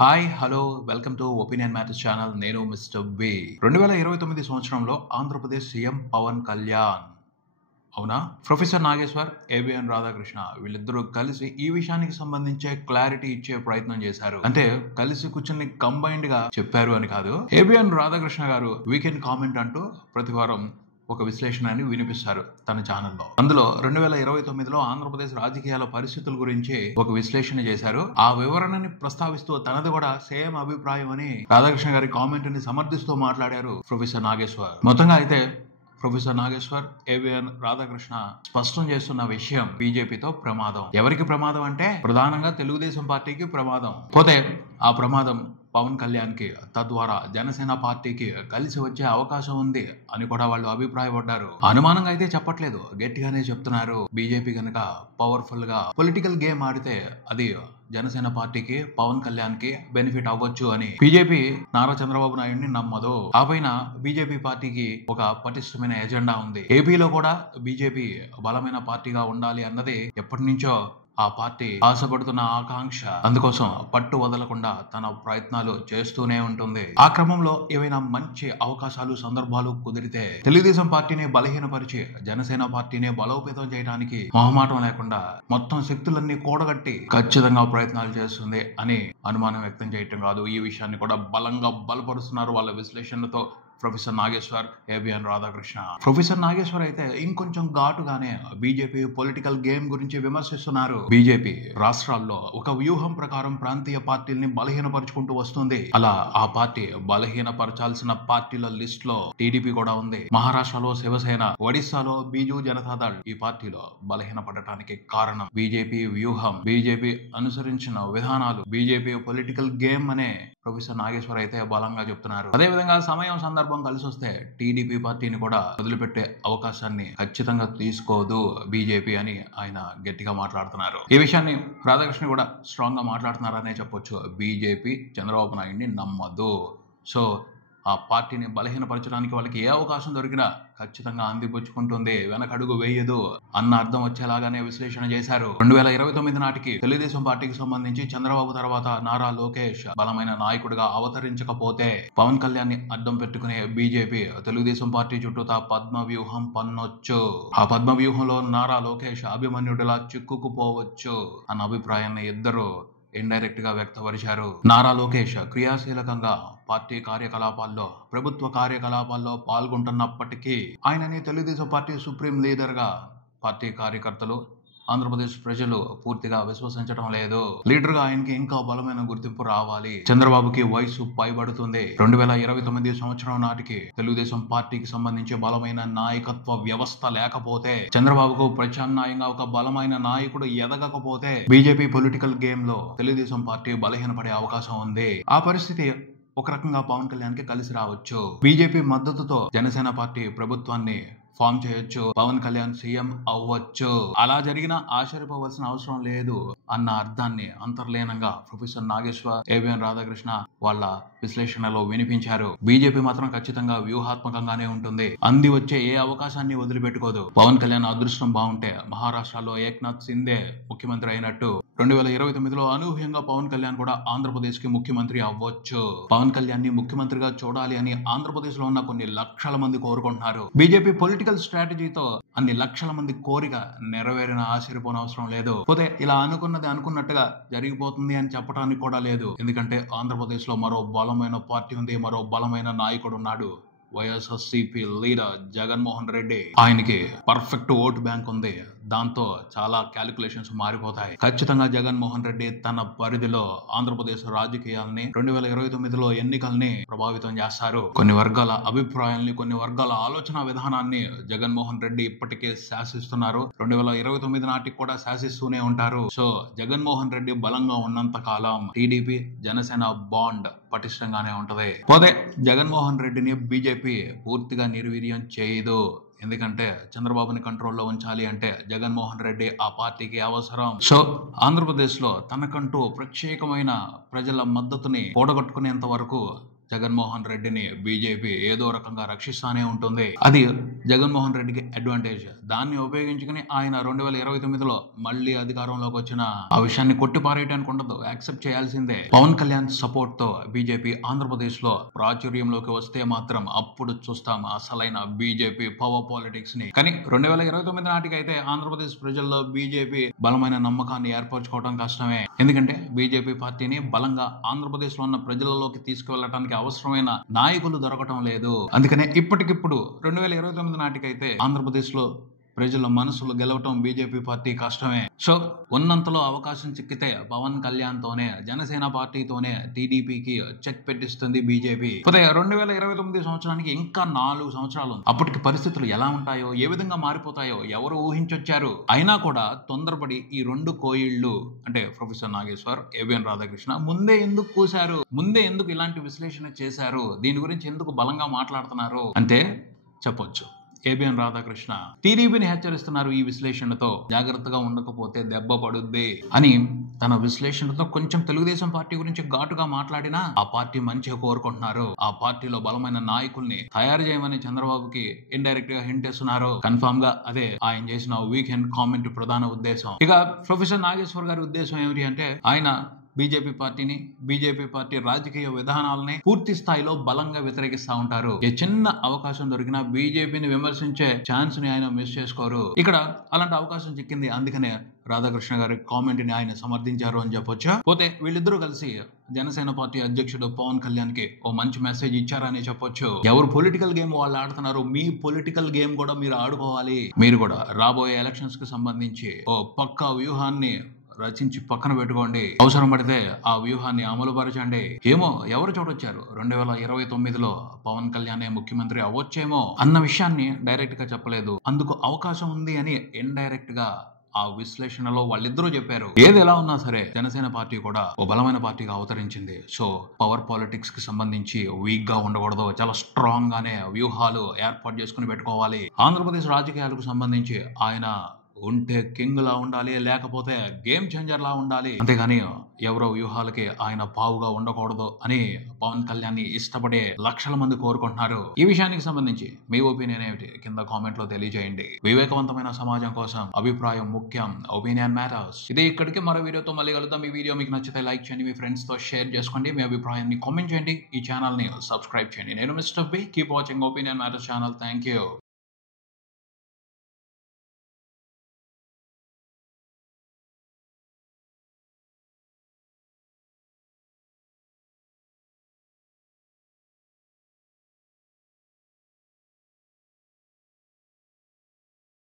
Hi hello welcome to opinion Matters channel. నేను mister B. 2029 సంవత్సరంలో Andhra Pradesh CM Pawan Kalyan, అవునా? Professor Nageshwar, ABN Radhakrishna వీళ్ళిద్దరూ కలిసి ఈ విషయానికి సంబంధించే క్లారిటీ ఇచ్చే ప్రయత్నం చేశారు. అంటే కలిసి కూర్చుని కంబైన్డ్ గా చెప్పారు అని కాదు. ఏబిఎన్ రాధాకృష్ణ గారు వీకెండ్ కామెంట్ అంటూ ప్రతి వారం ఒక విశ్లేషణని వినిపిస్తారు తన ఛానల్లో. అందులో 2029లో ఆంధ్రప్రదేశ్ రాజకీయాల పరిస్థితుల గురించి ఒక విశ్లేషణ చేశారు. ఆ వివరణని ప్రస్తావిస్తూ తనది కూడా సేమ్ అభిప్రాయం అని రాధాకృష్ణ గారి కామెంట్ ని సమర్థిస్తూ మాట్లాడారు ప్రొఫెసర్ నాగేశ్వర్. మొత్తంగా అయితే ప్రొఫెసర్ నాగేశ్వర్, ఏబిఎన్ రాధాకృష్ణ స్పష్టం చేస్తున్న విషయం బీజేపీతో ప్రమాదం. ఎవరికి ప్రమాదం అంటే ప్రధానంగా తెలుగుదేశం పార్టీకి ప్రమాదం. పోతే ఆ ప్రమాదం పవన్ కళ్యాణ్ కి, తద్వారా జనసేన పార్టీకి కలిసి వచ్చే అవకాశం ఉంది అని కూడా వాళ్ళు అభిప్రాయపడ్డారు. అనుమానంగా అయితే చెప్పట్లేదు, గట్టిగానే చెప్తున్నారు. బీజేపీ కనుక పవర్ఫుల్ గా పొలిటికల్ గేమ్ ఆడితే అది జనసేన పార్టీకి, పవన్ కళ్యాణ్ కి బెనిఫిట్ అవ్వచ్చు అని. బీజేపీ నారా చంద్రబాబు నాయుడిని నమ్మదు. ఆ పైన బీజేపీ పార్టీకి ఒక పటిష్టమైన ఎజెండా ఉంది. ఏపీలో కూడా బీజేపీ బలమైన పార్టీగా ఉండాలి అన్నది ఎప్పటి నుంచో ఆ పార్టీ ఆశపడుతున్న ఆకాంక్ష. అందుకోసం పట్టు వదలకుండా తన ప్రయత్నాలు చేస్తూనే ఉంటుంది. ఆ క్రమంలో ఏవైనా మంచి అవకాశాలు, సందర్భాలు కుదిరితే తెలుగుదేశం పార్టీని బలహీనపరిచి జనసేన పార్టీని బలోపేతం చేయడానికి మొహమాటం లేకుండా మొత్తం శక్తులన్నీ కూడగట్టి ఖచ్చితంగా ప్రయత్నాలు చేస్తుంది అని అనుమానం వ్యక్తం చేయటం కాదు, ఈ విషయాన్ని కూడా బలంగా బలపరుస్తున్నారు వాళ్ళ విశ్లేషణతో professor Nageshwar, ABN Radhakrishna. Professor Nageshwar అయితే ఇంకొంచెం ఘాటుగానే బీజేపీ పొలిటికల్ గేమ్ గురించి విమర్శిస్తున్నారు. బీజేపీ రాష్ట్రాల్లో ఒక వ్యూహం ప్రకారం ప్రాంతీయ పార్టీల్ని బలహీనపరుచుకుంటూ వస్తుంది. అలా ఆ పార్టీ బలహీనపరచాల్సిన పార్టీల లిస్ట్ లో టీడీపీ కూడా ఉంది. మహారాష్ట్రలో శివసేన, ఒడిశాలో బీజూ జనతాదళ్ ఈ పార్టీలో బలహీనపడటానికి కారణం బీజేపీ వ్యూహం, బీజేపీ అనుసరించిన విధానాలు, బీజేపీ పొలిటికల్ గేమ్ అనే ప్రొఫెసర్ నాగేశ్వర్ అయితే బలంగా చెప్తున్నారు. అదేవిధంగా సమయం సందర్భం కలిసి వస్తే టీడీపీ పార్టీని కూడా వదిలిపెట్టే అవకాశాన్ని ఖచ్చితంగా తీసుకోదు బీజేపీ అని ఆయన గట్టిగా మాట్లాడుతున్నారు. ఈ విషయాన్ని రాధాకృష్ణ కూడా స్ట్రాంగ్ గా మాట్లాడుతున్నారనే చెప్పొచ్చు. బీజేపీ చంద్రబాబు నాయుడిని నమ్మదు. సో ఆ పార్టీని బలహీనపరచడానికి వాళ్ళకి ఏ అవకాశం దొరికినా ఖచ్చితంగా అందిపుచ్చుకుంటుంది, వెనకడుగు వేయదు అన్న అర్థం వచ్చేలాగానే విశ్లేషణ చేశారు. 2029 నాటికి తెలుగుదేశం పార్టీకి సంబంధించి చంద్రబాబు తర్వాత నారా లోకేష్ బలమైన నాయకుడిగా అవతరించకపోతే పవన్ కళ్యాణ్ ని అడ్డం పెట్టుకునే బీజేపీ తెలుగుదేశం పార్టీ చుట్టూతా పద్మ వ్యూహం పన్నొచ్చు. ఆ పద్మ వ్యూహంలో నారా లోకేష్ అభిమన్యుడిలా చిక్కుకుపోవచ్చు అన్న అభిప్రాయాన్ని ఇద్దరు ఇండైరెక్ట్ గా వ్యక్తపరిచారు. నారా లోకేష్ క్రియాశీలకంగా పార్టీ కార్యకలాపాల్లో, ప్రభుత్వ కార్యకలాపాల్లో పాల్గొంటున్నప్పటికీ ఆయనని తెలుగుదేశం పార్టీ సుప్రీం లీడర్ గా పార్టీ కార్యకర్తలు, ఆంధ్రప్రదేశ్ ప్రజలు పూర్తిగా విశ్వసించడం లేదు. లీడర్ గా ఆయనకి ఇంకా బలమైన గుర్తింపు రావాలి. చంద్రబాబుకి వయసు పైబడుతుంది. 2029 సంవత్సరం నాటికి తెలుగుదేశం పార్టీకి సంబంధించి బలమైన నాయకత్వ వ్యవస్థ లేకపోతే, చంద్రబాబుకు ప్రత్యామ్నాయంగా ఒక బలమైన నాయకుడు ఎదగకపోతే బీజేపీ పొలిటికల్ గేమ్ లో తెలుగుదేశం పార్టీ బలహీనపడే అవకాశం ఉంది. ఆ పరిస్థితి ఒక రకంగా పవన్ కళ్యాణ్ కి కలిసి రావచ్చు. బీజేపీ మద్దతుతో జనసేన పార్టీ ప్రభుత్వాన్ని ఫామ్ చేయొచ్చు, పవన్ కళ్యాణ్ సీఎం అవ్వచ్చు. అలా జరిగినా ఆశ్చర్యపోవాల్సిన అవసరం లేదు అన్న అర్థాన్ని అంతర్లీనంగా ప్రొఫెసర్ నాగేశ్వర్, ఏబిఎన్ రాధాకృష్ణ వాళ్ళ విశ్లేషణలో వినిపించారు. బీజేపీ మాత్రం ఖచ్చితంగా వ్యూహాత్మకంగానే ఉంటుంది. అంది వచ్చే ఏ అవకాశాన్ని వదిలిపెట్టుకోదు. పవన్ కళ్యాణ్ అదృష్టం బాగుంటే మహారాష్ట్రలో ఏక్నాథ్ సిందే ముఖ్యమంత్రి అయినట్టు 2029లో అనూహ్యంగా పవన్ కళ్యాణ్ కూడా ఆంధ్రప్రదేశ్ కి ముఖ్యమంత్రి అవ్వచ్చు. పవన్ కళ్యాణ్ ని ముఖ్యమంత్రిగా చూడాలి అని ఆంధ్రప్రదేశ్ లో ఉన్న కొన్ని లక్షల మంది కోరుకుంటున్నారు. బీజేపీ పొలిటికల్ స్ట్రాటజీతో అన్ని లక్షల మంది కోరిక నెరవేరిన ఆశ్చర్యపోనవసరం లేదు. పోతే ఇలా అనుకున్నది అనుకున్నట్టుగా జరిగిపోతుంది అని చెప్పడానికి కూడా లేదు. ఎందుకంటే ఆంధ్రప్రదేశ్ లో మరో బలమైన పార్టీ ఉంది, మరో బలమైన నాయకుడు ఉన్నాడు. వైఎస్ఆర్సీపీ లీడర్ జగన్మోహన్ రెడ్డి. ఆయనకి పర్ఫెక్ట్ ఓటు బ్యాంక్ ఉంది. దాంతో చాలా క్యాలిక్యులేషన్స్ మారిపోతాయి. ఖచ్చితంగా జగన్మోహన్ రెడ్డి తన పరిధిలో ఆంధ్రప్రదేశ్ రాజకీయాల్ని, 2029లో ఎన్నికల్ని ప్రభావితం చేస్తారు. కొన్ని వర్గాల అభిప్రాయాల్ని, కొన్ని వర్గాల ఆలోచన విధానాన్ని జగన్మోహన్ రెడ్డి ఇప్పటికే శాసిస్తున్నారు. 2029 నాటికి కూడా శాసిస్తూనే ఉంటారు. సో జగన్మోహన్ రెడ్డి బలంగా ఉన్నంత కాలం టీడీపీ జనసేన బాండ్ పటిష్టంగానే ఉంటది. పోతే జగన్మోహన్ రెడ్డిని బీజేపీ పూర్తిగా నిర్వీర్యం చేయదు. ఎందుకంటే చంద్రబాబుని కంట్రోల్లో ఉంచాలి అంటే జగన్మోహన్ రెడ్డి ఆ పార్టీకి అవసరం. సో ఆంధ్రప్రదేశ్ లో తనకంటూ ప్రత్యేకమైన ప్రజల మద్దతుని కూడగట్టుకునేంత వరకు జగన్మోహన్ రెడ్డిని బీజేపీ ఏదో రకంగా రక్షిస్తానే ఉంటుంది. అది జగన్మోహన్ రెడ్డికి అడ్వాంటేజ్. దాన్ని ఉపయోగించుకుని ఆయన 2029లో మళ్ళీ అధికారంలోకి వచ్చిన ఆ విషయాన్ని కొట్టిపారేయడానికి ఉండదు, యాక్సెప్ట్ చేయాల్సిందే. పవన్ కళ్యాణ్ సపోర్ట్ తో బీజేపీ ఆంధ్రప్రదేశ్ లో ప్రాచుర్యంలోకి వస్తే మాత్రం అప్పుడు చూస్తాం అసలైన బీజేపీ పవర్ పాలిటిక్స్ ని. కానీ 2029 నాటికి అయితే ఆంధ్రప్రదేశ్ ప్రజల్లో బీజేపీ బలమైన నమ్మకాన్ని ఏర్పరచుకోవడం కష్టమే. ఎందుకంటే బీజేపీ పార్టీని బలంగా ఆంధ్రప్రదేశ్ లో ఉన్న ప్రజలలోకి తీసుకువెళ్ళడానికి అవసరమైన నాయకులు దొరకటం లేదు. అందుకనే ఇప్పటికిప్పుడు 2029 నాటికైతే ఆంధ్రప్రదేశ్ లో ప్రజల మనసులు గెలవటం బీజేపీ పార్టీ కష్టమే. సో ఉన్నంతలో అవకాశం చిక్కితే పవన్ కళ్యాణ్ తోనే, జనసేన పార్టీతోనే టీడీపీకి చెక్ పెట్టిస్తుంది బీజేపీ. పోతే 2029 సంవత్సరానికి ఇంకా 4 సంవత్సరాలు ఉంది. అప్పటికి పరిస్థితులు ఎలా ఉంటాయో, ఏ విధంగా మారిపోతాయో ఎవరు ఊహించొచ్చారు. అయినా కూడా తొందరపడి ఈ 2 కోయిళ్లు అంటే ప్రొఫెసర్ నాగేశ్వర్, ఏబిఎన్ రాధాకృష్ణ ముందే ఎందుకు కూశారు, ముందే ఎందుకు ఇలాంటి విశ్లేషణ చేశారు, దీని గురించి ఎందుకు బలంగా మాట్లాడుతున్నారు అంటే చెప్పొచ్చు. ఏబిఎన్ రాధాకృష్ణ టీడీపీని హెచ్చరిస్తున్నారు ఈ విశ్లేషణతో, జాగ్రత్తగా ఉండకపోతే దెబ్బ పడుద్ది అని. తన విశ్లేషణతో కొంచెం తెలుగుదేశం పార్టీ గురించి ఘాటుగా మాట్లాడినా ఆ పార్టీ మంచిగా కోరుకుంటున్నారు. ఆ పార్టీలో బలమైన నాయకుల్ని తయారు చేయమని చంద్రబాబుకి ఇండైరెక్ట్ గా హింట్ ఇస్తున్నారు. కన్ఫర్మ్ గా అదే ఆయన చేసిన వీకెండ్ కామెంట్ ప్రధాన ఉద్దేశం. ఇక ప్రొఫెసర్ నాగేశ్వర్ గారి ఉద్దేశం ఏమిటి అంటే ఆయన బీజేపీ పార్టీని, బీజేపీ పార్టీ రాజకీయ విధానాలని పూర్తి స్థాయిలో బలంగా వ్యతిరేకిస్తా ఉంటారు. ఏ చిన్న అవకాశం దొరికినా బీజేపీని విమర్శించే ఛాన్స్ ని ఆయన మిస్ చేసుకోరు. ఇక్కడ అలాంటి అవకాశం చిక్కింది, అందుకనే రాధాకృష్ణ గారి కామెంట్ ని ఆయన సమర్థించారు అని చెప్పొచ్చు. పోతే వీళ్ళిద్దరూ కలిసి జనసేన పార్టీ అధ్యక్షుడు పవన్ కళ్యాణ్ కి ఓ మంచి మెసేజ్ ఇచ్చారని చెప్పొచ్చు. ఎవరు పొలిటికల్ గేమ్ వాళ్ళు ఆడుతున్నారు, మీ పొలిటికల్ గేమ్ కూడా మీరు ఆడుకోవాలి. మీరు కూడా రాబోయే ఎలక్షన్స్ కి సంబంధించి ఓ పక్కా వ్యూహాన్ని రచించి పక్కన పెట్టుకోండి. అవసరం పడితే ఆ వ్యూహాన్ని అమలు పరచండి. ఏమో ఎవరు చూడొచ్చారు 2029లో పవన్ కళ్యాణ్ ముఖ్యమంత్రి అవ్వచ్చేమో అన్న విషయాన్ని డైరెక్ట్ గా చెప్పలేదు. అందుకు అవకాశం ఉంది అని ఇండైరెక్ట్ గా ఆ విశ్లేషణలో వాళ్ళిద్దరూ చెప్పారు. ఏది ఎలా ఉన్నా సరే జనసేన పార్టీ కూడా ఓ బలమైన పార్టీగా అవతరించింది. సో పవర్ పాలిటిక్స్ కి సంబంధించి వీక్ గా ఉండకూడదు, చాలా స్ట్రాంగ్ గానే వ్యూహాలు ఏర్పాటు చేసుకుని పెట్టుకోవాలి. ఆంధ్రప్రదేశ్ రాజకీయాలకు సంబంధించి ఆయన ఉంటే కింగ్ లా ఉండాలి, లేకపోతే గేమ్ చేంజర్ లా ఉండాలి. అంతేగాని ఎవరో వ్యూహాలకి ఆయన పావుగా ఉండకూడదు అని పవన్ కళ్యాణ్ ఇష్టపడే లక్షల మంది కోరుకుంటున్నారు. ఈ విషయానికి సంబంధించి మీ ఒపీనియన్ ఏమిటి కింద కామెంట్ లో తెలియజేయండి. వివేకవంతమైన సమాజం కోసం అభిప్రాయం ముఖ్యం. Opinion matters. ఇది ఇక్కడికి మరో వీడియోతో మళ్ళీ కలుద్దాం. ఈ వీడియో మీకు నచ్చితే లైక్ చేయండి, మీ ఫ్రెండ్స్ తో షేర్ చేసుకోండి, మీ అభిప్రాయాన్ని కామెంట్ చేయండి, ఈ ఛానల్ ని సబ్స్క్రైబ్ చేయండి. నేను mister B. Keep watching Opinion Matters channel. Thank you.